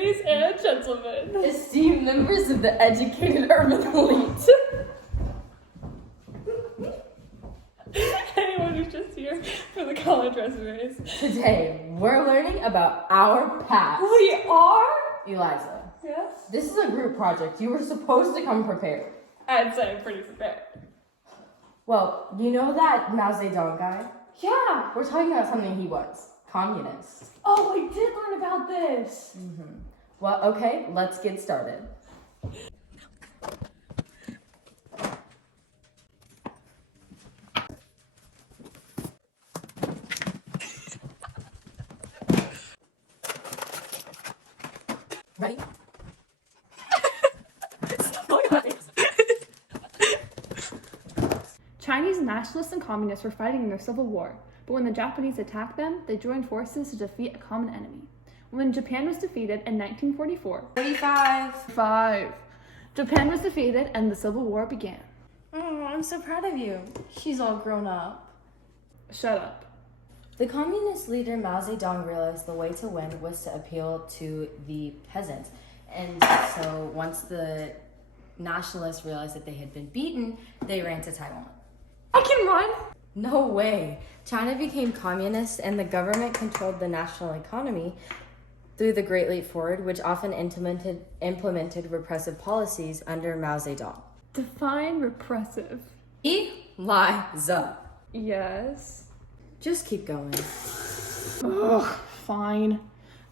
Ladies and gentlemen, esteemed members of the educated urban elite. Anyone who's just here for the college resumes. Today, we're learning about our past. We are? Eliza, Yes? this is a group project. You were supposed to come prepared. I'd say I'm pretty prepared. Well, you know that Mao Zedong guy? Yeah! We're talking about something he was. Communist. Oh, I did learn about this! Well, okay, let's get started. Ready? Chinese nationalists and communists were fighting in their civil war, but when the Japanese attacked them, they joined forces to defeat a common enemy. When Japan was defeated in 1944, 35. Japan was defeated and the Civil War began. Oh, I'm so proud of you. She's all grown up. Shut up. The communist leader Mao Zedong realized the way to win was to appeal to the peasants. And so once the nationalists realized that they had been beaten, they ran to Taiwan. I can run! No way. China became communist and the government controlled the national economy through the Great Leap Forward, which often implemented repressive policies under Mao Zedong. Define repressive. Eliza. Yes. Just keep going. Ugh, fine.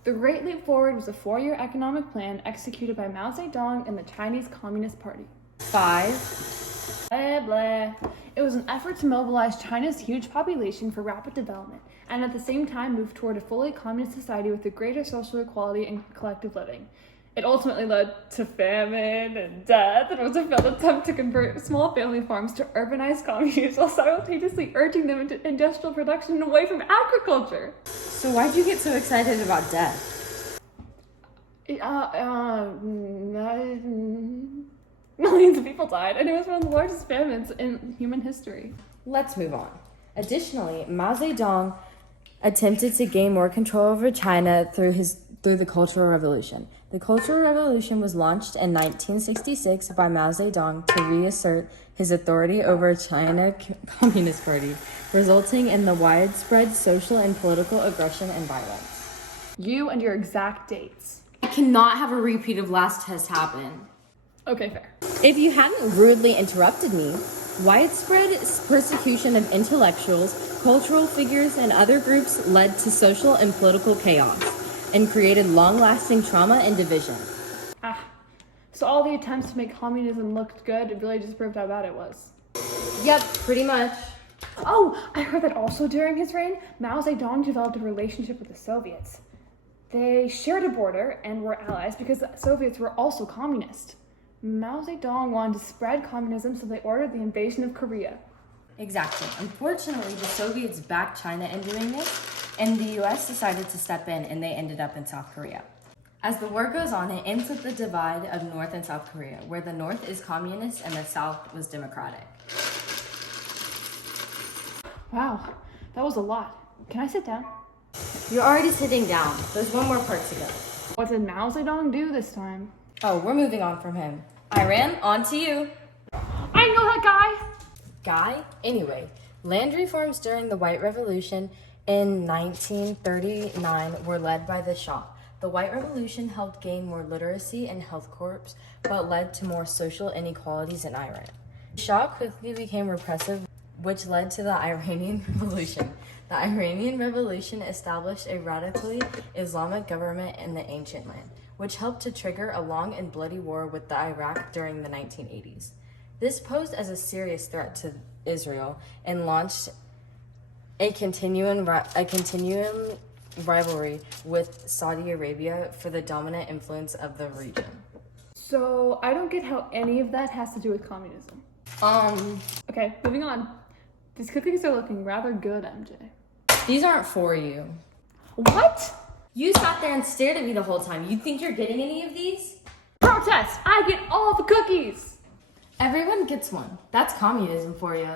The Great Leap Forward was a 4-year economic plan executed by Mao Zedong and the Chinese Communist Party. 5. Blah, blah. It was an effort to mobilize China's huge population for rapid development, and at the same time move toward a fully communist society with a greater social equality and collective living. It ultimately led to famine and death, and was a failed attempt to convert small family farms to urbanized communes while simultaneously urging them into industrial production and away from agriculture. So why'd you get so excited about death? Millions of people died, and it was one of the largest famines in human history. Let's move on. Additionally, Mao Zedong attempted to gain more control over China through the Cultural Revolution. The Cultural Revolution was launched in 1966 by Mao Zedong to reassert his authority over China Communist Party, resulting in the widespread social and political aggression and violence. You and your exact dates. I cannot have a repeat of last test happen. Okay, fair. If you hadn't rudely interrupted me, widespread persecution of intellectuals, cultural figures, and other groups led to social and political chaos and created long-lasting trauma and division. So all the attempts to make communism look good, it really just proved how bad it was. Yep, pretty much. Oh, I heard that also during his reign, Mao Zedong developed a relationship with the Soviets. They shared a border and were allies because the Soviets were also communist. Mao Zedong wanted to spread communism, so they ordered the invasion of Korea. Exactly. Unfortunately, the Soviets backed China in doing this, and the US decided to step in, and they ended up in South Korea. As the war goes on, it ends with the divide of North and South Korea, where the North is communist and the South was democratic. Wow, that was a lot. Can I sit down? You're already sitting down. There's one more part to go. What did Mao Zedong do this time? Oh, we're moving on from him. Iran, on to you. I know that guy! Guy? Anyway, land reforms during the White Revolution in 1939 were led by the Shah. The White Revolution helped gain more literacy and health corps, but led to more social inequalities in Iran. The Shah quickly became repressive, which led to the Iranian Revolution. The Iranian Revolution established a radically Islamic government in the ancient land, which helped to trigger a long and bloody war with the Iraq during the 1980s. This posed as a serious threat to Israel and launched a continuing rivalry with Saudi Arabia for the dominant influence of the region. So, I don't get how any of that has to do with communism. Okay, moving on. These cookies are looking rather good, MJ. These aren't for you. What? You sat there and stared at me the whole time. You think you're getting any of these? Protest! I get all the cookies! Everyone gets one. That's communism for you.